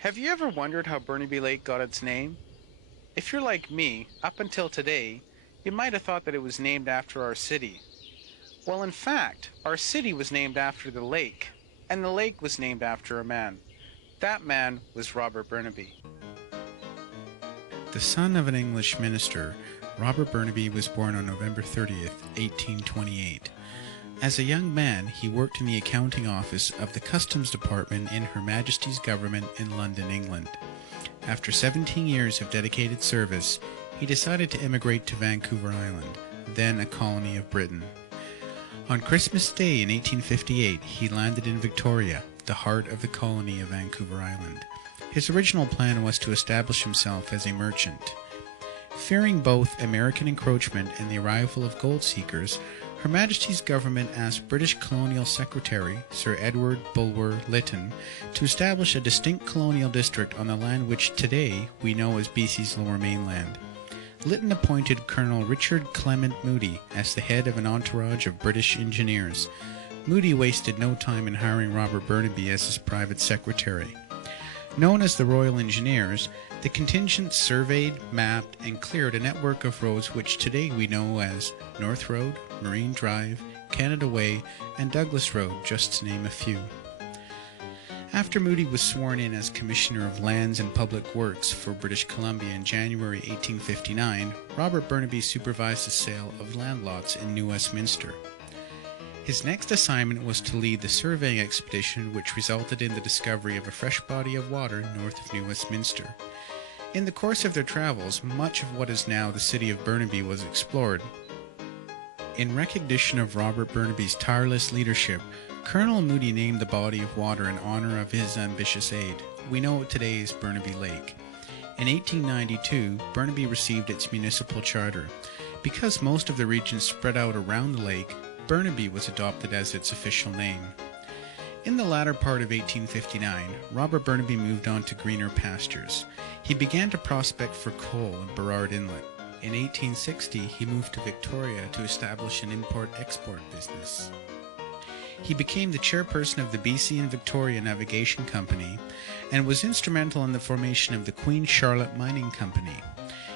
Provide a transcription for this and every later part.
Have you ever wondered how Burnaby Lake got its name? If you're like me, up until today, you might have thought that it was named after our city. Well, in fact, our city was named after the lake, and the lake was named after a man. That man was Robert Burnaby. The son of an English minister, Robert Burnaby was born on November 30th, 1828. As a young man, he worked in the accounting office of the Customs Department in Her Majesty's government in London, England. After 17 years of dedicated service, he decided to immigrate to Vancouver Island, then a colony of Britain. On Christmas Day in 1858, he landed in Victoria, the heart of the colony of Vancouver Island. His original plan was to establish himself as a merchant. Fearing both American encroachment and the arrival of gold seekers, Her Majesty's government asked British Colonial Secretary Sir Edward Bulwer Lytton to establish a distinct colonial district on the land which today we know as BC's Lower Mainland. Lytton appointed Colonel Richard Clement Moody as the head of an entourage of British engineers. Moody wasted no time in hiring Robert Burnaby as his private secretary. Known as the Royal Engineers, the contingent surveyed, mapped, and cleared a network of roads which today we know as North Road, Marine Drive, Canada Way, and Douglas Road, just to name a few. After Moody was sworn in as Commissioner of Lands and Public Works for British Columbia in January 1859, Robert Burnaby supervised the sale of land lots in New Westminster. His next assignment was to lead the surveying expedition which resulted in the discovery of a fresh body of water north of New Westminster. In the course of their travels, much of what is now the city of Burnaby was explored. In recognition of Robert Burnaby's tireless leadership, Colonel Moody named the body of water in honor of his ambitious aide. We know it today as Burnaby Lake. In 1892, Burnaby received its municipal charter. Because most of the region spread out around the lake, Burnaby was adopted as its official name. In the latter part of 1859, Robert Burnaby moved on to greener pastures. He began to prospect for coal in Burrard Inlet. In 1860, he moved to Victoria to establish an import-export business. He became the chairperson of the BC and Victoria Navigation Company and was instrumental in the formation of the Queen Charlotte Mining Company.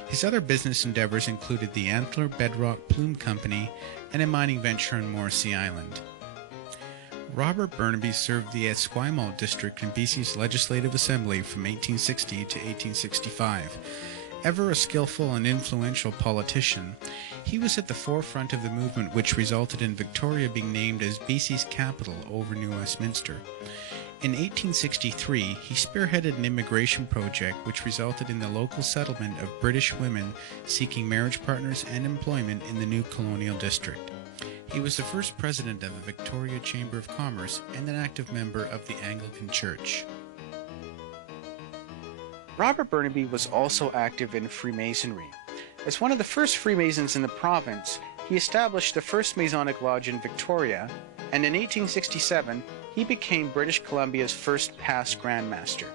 His other business endeavors included the Antler Bedrock Plume Company and a mining venture on Morrissey Island. Robert Burnaby served the Esquimalt district in BC's Legislative Assembly from 1860 to 1865. Ever a skillful and influential politician, he was at the forefront of the movement which resulted in Victoria being named as BC's capital over New Westminster. In 1863, he spearheaded an immigration project which resulted in the local settlement of British women seeking marriage partners and employment in the new colonial district. He was the first president of the Victoria Chamber of Commerce and an active member of the Anglican Church. Robert Burnaby was also active in Freemasonry. As one of the first Freemasons in the province, he established the first Masonic Lodge in Victoria, and in 1867, he became British Columbia's first past Grand Master.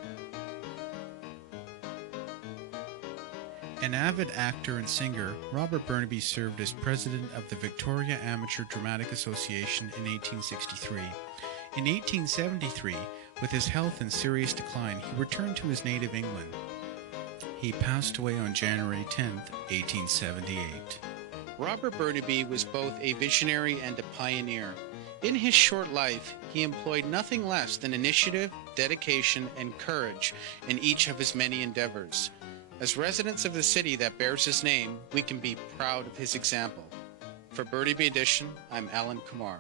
An avid actor and singer, Robert Burnaby served as president of the Victoria Amateur Dramatic Association in 1863. In 1873, with his health in serious decline, he returned to his native England. He passed away on January 10, 1878. Robert Burnaby was both a visionary and a pioneer. In his short life, he employed nothing less than initiative, dedication, and courage in each of his many endeavors. As residents of the city that bears his name, we can be proud of his example. For Burnaby Edition, I'm Alan Kumar.